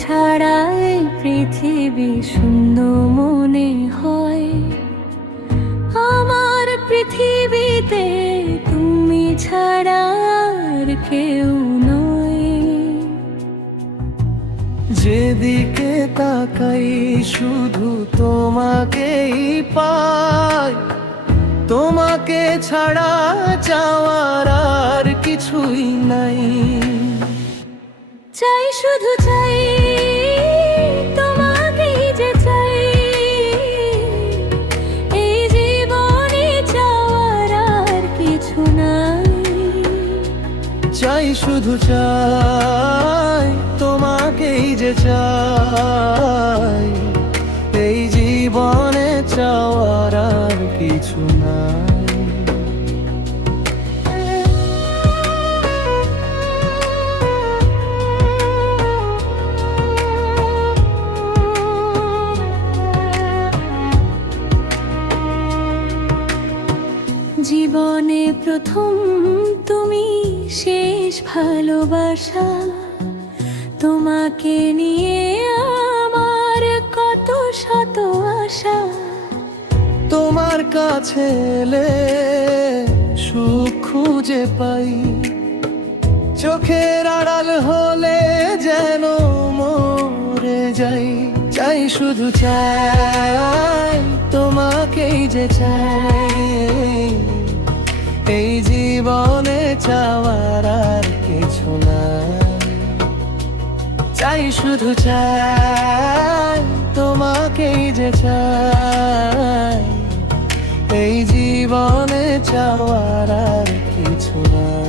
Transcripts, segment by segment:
ছাড়া এই পৃথিবী শূন্য মনে হয়। আমার পৃথিবীতে তুমি ছাড়া আর কেউ নয়। যেদিকে তাকাই শুধু তোমাকেই পাই, তোমাকে ছাড়া চাওয়ার আর কিছুই নাই। চাই শুধু চাই তোমাকেই যে চাই, এই জীবনে চাওয়ার আর কিছু নাই। চাই শুধু চাই তোমাকেই যে চাই, এই জীবনে চাওয়ার আর কিছু নাই। জীবনে প্রথম তুমি, শেষ ভালোবাসা। তোমাকে নিয়ে আমার কত শত আশা। তোমার কাছে এলে সুখ খুঁজে পাই, চোখের আড়াল হলে যেন মরে যাই। চাই শুধু চাই তোমাকেই যে চাই, এই জীবনে চাওয়ার আর কিছু নাই। চাই শুধু চাই তোমাকেই যে চাই, এই জীবনে চাওয়ার আর কিছু নাই।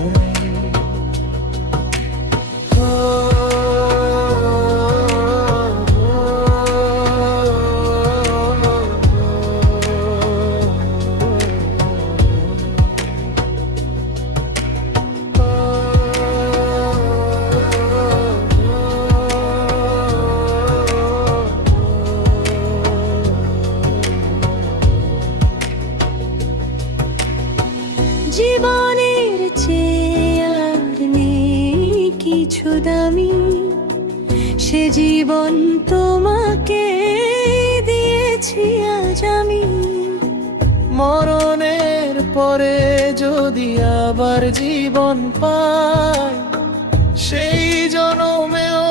জীবনের চেয়ে আর নেই কিছু দামি, সে জীবন তোমাকে দিয়েছি আজ আমি। মরণের পরে যদি আবার জীবন পাই, সেই জনমেও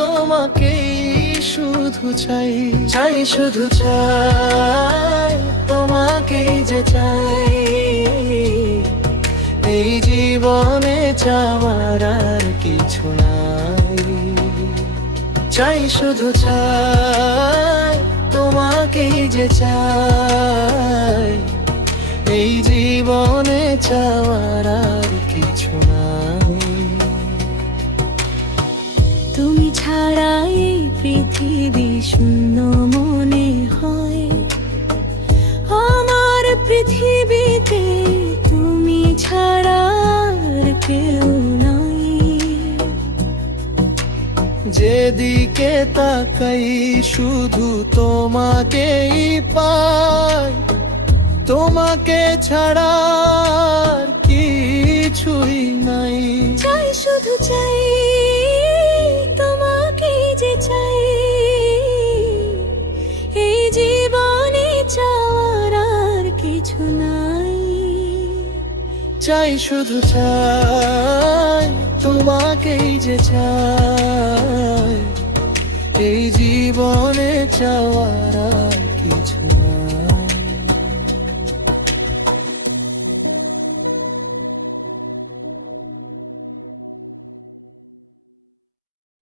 তোমাকেই শুধু চাই। চাই শুধু চাই তোমাকেই যে চাই, এই জীবনে চাওয়ার আর কিছু নাই। চাই শুধু চাই তোমাকেই যে চাই, এই জীবনে চাওয়ার আর কিছু নাই। তুমি ছাড়া এই পৃথিবী শূন্য মনে হয়। আমার পৃথিবীতে তুমি ছাড়া আর কেউ নাই। যেদিকে তাকাই শুধু তোমাকেই পাই, তোমাকে ছাড়া আর কিছুই নাই। চাই শুধু চাই তোমাকেই যে চাই, এই জীবনে চাওয়ার আর কিছু নাই। চাই শুধু চাই তোমাকেই যে চাই, এই জীবনে চাওয়ার আর কিছু